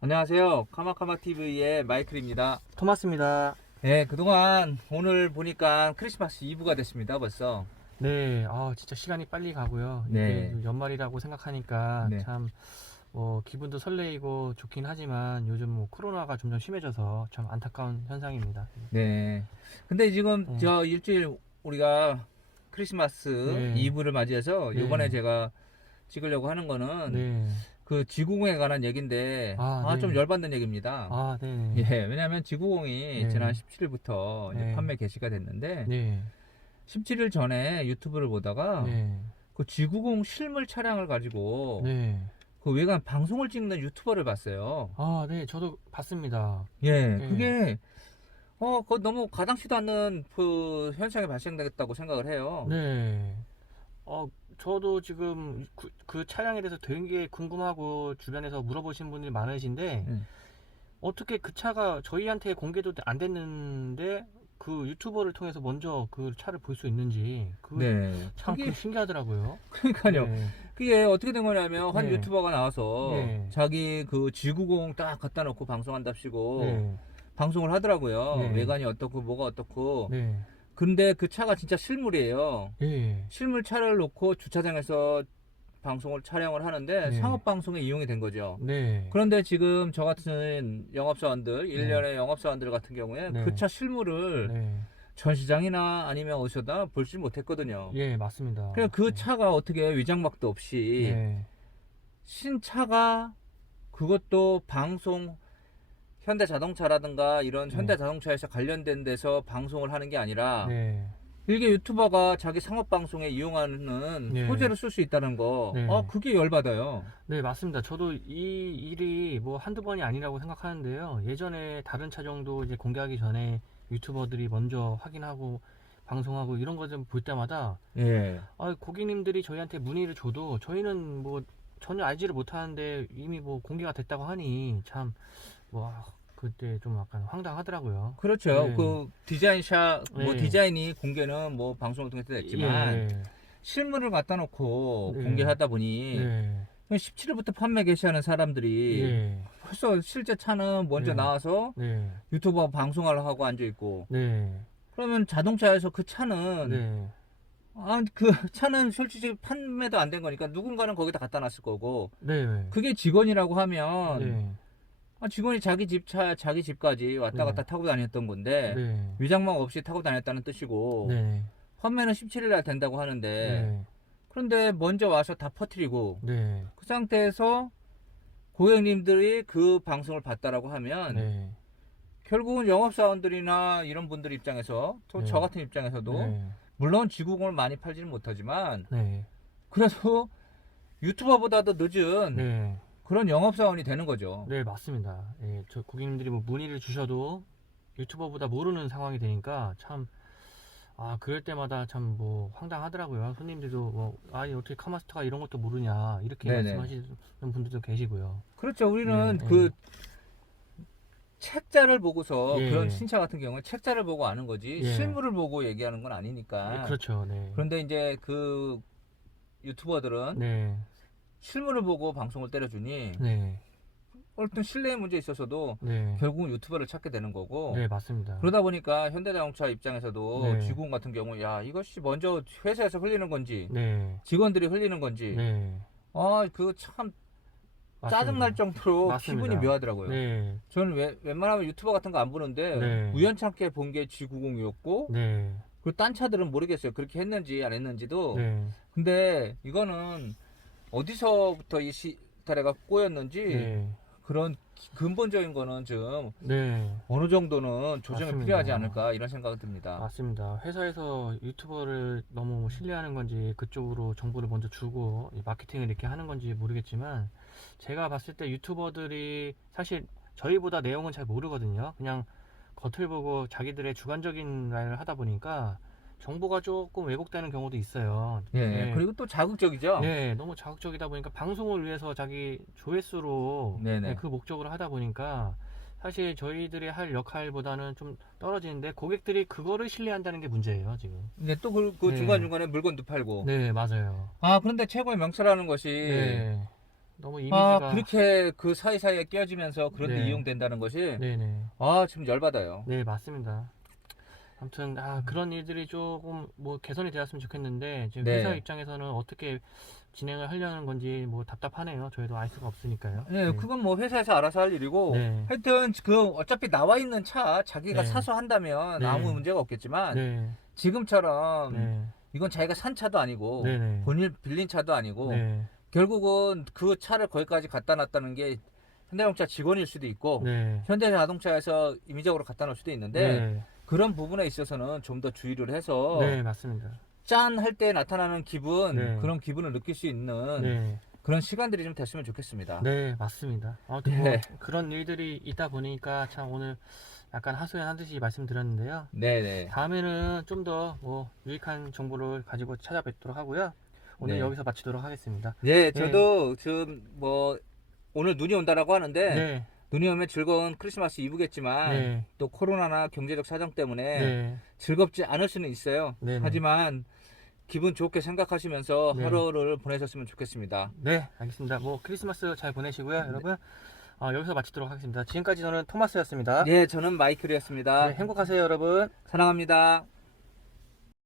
안녕하세요. 카마카마TV의 마이클입니다. 토마스입니다. 네, 그동안 오늘 보니까 크리스마스 이브가 됐습니다, 벌써. 네, 진짜 시간이 빨리 가고요. 네. 이게 연말이라고 생각하니까 네. 참, 기분도 설레이고 좋긴 하지만 요즘 코로나가 점점 심해져서 참 안타까운 현상입니다. 네. 근데 지금 네. 저 일주일 우리가 크리스마스 네. 이브를 맞이해서 네. 이번에 제가 찍으려고 하는 거는 네. 그 지구공에 관한 얘기인데, 네. 좀 열받는 얘기입니다. 네. 예, 왜냐면 지구공이 네. 지난 17일부터 네. 판매 개시가 됐는데, 네. 17일 전에 유튜브를 보다가 네. 그 지구공 실물 차량을 가지고 네. 그 외관 방송을 찍는 유튜버를 봤어요. 네, 저도 봤습니다. 예, 네. 그게 그거 너무 가당치도 않는 그 현상이 발생되겠다고 생각을 해요. 네. 저도 지금 그 차량에 대해서 되게 궁금하고 주변에서 물어보신 분들이 많으신데 예. 어떻게 그 차가 저희한테 공개도 안 됐는데 그 유튜버를 통해서 먼저 그 차를 볼 수 있는지 네, 참 그게 신기하더라고요. 그러니까요. 네. 그게 어떻게 된 거냐면 한 네. 유튜버가 나와서 네. 자기 그 지구공 딱 갖다 놓고 방송한답시고 네. 방송을 하더라고요. 네. 외관이 어떻고 뭐가 어떻고. 네. 근데 그 차가 진짜 실물이에요. 예. 실물 차를 놓고 주차장에서 방송을 촬영을 하는데 네. 상업 방송에 이용이 된 거죠. 네. 그런데 지금 저 같은 영업사원들, 일련의 영업사원들 같은 경우에 네. 그 차 실물을 네. 전시장이나 아니면 어디서다 보지 못했거든요. 예, 맞습니다. 그냥 그 네. 차가 어떻게 위장막도 없이 네. 신차가 그것도 방송 현대자동차라든가 이런 네. 현대자동차에서 관련된 데서 방송을 하는 게 아니라 네. 이게 유튜버가 자기 상업 방송에 이용하는 네. 소재를 쓸 수 있다는 거, 네. 그게 열받아요. 네, 맞습니다. 저도 이 일이 한두 번이 아니라고 생각하는데요. 예전에 다른 차종도 이제 공개하기 전에 유튜버들이 먼저 확인하고 방송하고 이런 거 좀 볼 때마다 예. 고객님들이 저희한테 문의를 줘도 저희는 전혀 알지를 못하는데 이미 공개가 됐다고 하니 참 그때 좀 약간 황당하더라고요. 그렇죠. 네. 그 디자인샷, 네. 디자인이 공개는 방송을 통해서 됐지만, 예. 실물을 갖다 놓고 네. 공개하다 보니, 네. 17일부터 판매 개시하는 사람들이 예. 벌써 실제 차는 먼저 네. 나와서 네. 유튜버 방송을 하고 앉아있고, 네. 그러면 자동차에서 그 차는, 네. 그 차는 솔직히 판매도 안 된 거니까 누군가는 거기다 갖다 놨을 거고, 네. 그게 직원이라고 하면, 네. 직원이 자기 집 차, 자기 집까지 왔다 갔다 네. 타고 다녔던 건데, 네. 위장막 없이 타고 다녔다는 뜻이고, 네. 판매는 17일 날 된다고 하는데, 네. 그런데 먼저 와서 다 퍼뜨리고, 네. 그 상태에서 고객님들이 그 방송을 봤다라고 하면, 네. 결국은 영업사원들이나 이런 분들 입장에서, 또 네. 저 같은 입장에서도, 네. 물론 지구공을 많이 팔지는 못하지만, 네. 그래도 유튜버보다도 늦은 네. 그런 영업사원이 되는 거죠. 네, 맞습니다. 예, 저 고객님들이 문의를 주셔도 유튜버보다 모르는 상황이 되니까 참, 그럴 때마다 참 황당하더라고요. 손님들도 어떻게 카마스터가 이런 것도 모르냐, 이렇게 네네. 말씀하시는 분들도 계시고요. 그렇죠. 우리는 네, 그 책자를 보고서 예. 그런 신차 같은 경우는 책자를 보고 아는 거지 예. 실물을 보고 얘기하는 건 아니니까. 그렇죠. 네. 그런데 이제 그 유튜버들은 네. 실물을 보고 방송을 때려주니 네. 어떤 신뢰의 문제에 있어서도 네. 결국은 유튜버를 찾게 되는 거고. 네, 맞습니다. 그러다 보니까 현대자동차 입장에서도 네. 지구공 같은 경우 이것이 먼저 회사에서 흘리는 건지 네. 직원들이 흘리는 건지 네. 그거 참 맞습니다. 짜증날 정도로 맞습니다. 기분이 묘하더라고요. 네. 저는 웬만하면 유튜버 같은 거 안 보는데 네. 우연찮게 본 게 지구공이었고, 네. 그리고 딴 차들은 모르겠어요. 그렇게 했는지 안 했는지도. 네. 근데 이거는 어디서부터 이 시타래가 꼬였는지 네. 그런 근본적인 거는 좀 네. 어느 정도는 조정이 맞습니다. 필요하지 않을까 이런 생각이 듭니다. 맞습니다. 회사에서 유튜버를 너무 신뢰하는 건지 그쪽으로 정보를 먼저 주고 이 마케팅을 이렇게 하는 건지 모르겠지만 제가 봤을 때 유튜버들이 사실 저희보다 내용은 잘 모르거든요. 그냥 겉을 보고 자기들의 주관적인 말을 하다 보니까 정보가 조금 왜곡되는 경우도 있어요. 예, 네. 그리고 또 자극적이죠? 네, 너무 자극적이다 보니까 방송을 위해서 자기 조회수로 네네. 그 목적으로 하다 보니까 사실 저희들이 할 역할보다는 좀 떨어지는데 고객들이 그거를 신뢰한다는 게 문제예요, 지금. 근데 또 그 네. 중간중간에 물건도 팔고. 네, 맞아요. 그런데 최고의 명찰하는 것이 네, 너무 이미지가 그렇게 그 사이사이에 끼어지면서 그런 데 네. 이용된다는 것이 네네. 지금 열받아요. 네, 맞습니다. 아무튼 그런 일들이 조금 뭐 개선이 되었으면 좋겠는데 지금 네. 회사 입장에서는 어떻게 진행을 하려는 건지 뭐 답답하네요. 저희도 알 수가 없으니까요. 네, 네. 그건 뭐 회사에서 알아서 할 일이고 네. 하여튼 그 어차피 나와 있는 차 자기가 네. 사서 한다면 네. 아무 문제가 없겠지만 네. 지금처럼 네. 이건 자기가 산 차도 아니고 네네. 본인 빌린 차도 아니고 네. 결국은 그 차를 거기까지 갖다 놨다는 게 현대자동차 직원일 수도 있고 네. 현대자동차에서 임의적으로 갖다 놓을 수도 있는데 네. 그런 부분에 있어서는 좀 더 주의를 해서 네, 맞습니다. 짠 할 때 나타나는 기분 네. 그런 기분을 느낄 수 있는 네. 그런 시간들이 좀 됐으면 좋겠습니다. 네, 맞습니다. 아무튼 뭐 네. 그런 일들이 있다 보니까 참 오늘 약간 하소연하듯이 말씀드렸는데요. 네네. 다음에는 좀 더 뭐 유익한 정보를 가지고 찾아뵙도록 하고요. 오늘 네. 여기서 마치도록 하겠습니다. 네, 저도 지금 뭐 오늘 눈이 온다라고 하는데 네. 눈이 오면 즐거운 크리스마스 이브겠지만 네. 또 코로나나 경제적 사정 때문에 네. 즐겁지 않을 수는 있어요. 네네. 하지만 기분 좋게 생각하시면서 네. 하루를 보내셨으면 좋겠습니다. 네, 알겠습니다. 뭐 크리스마스 잘 보내시고요, 여러분. 여기서 마치도록 하겠습니다. 지금까지 저는 토마스였습니다. 네, 저는 마이클이었습니다. 네, 행복하세요, 여러분. 사랑합니다.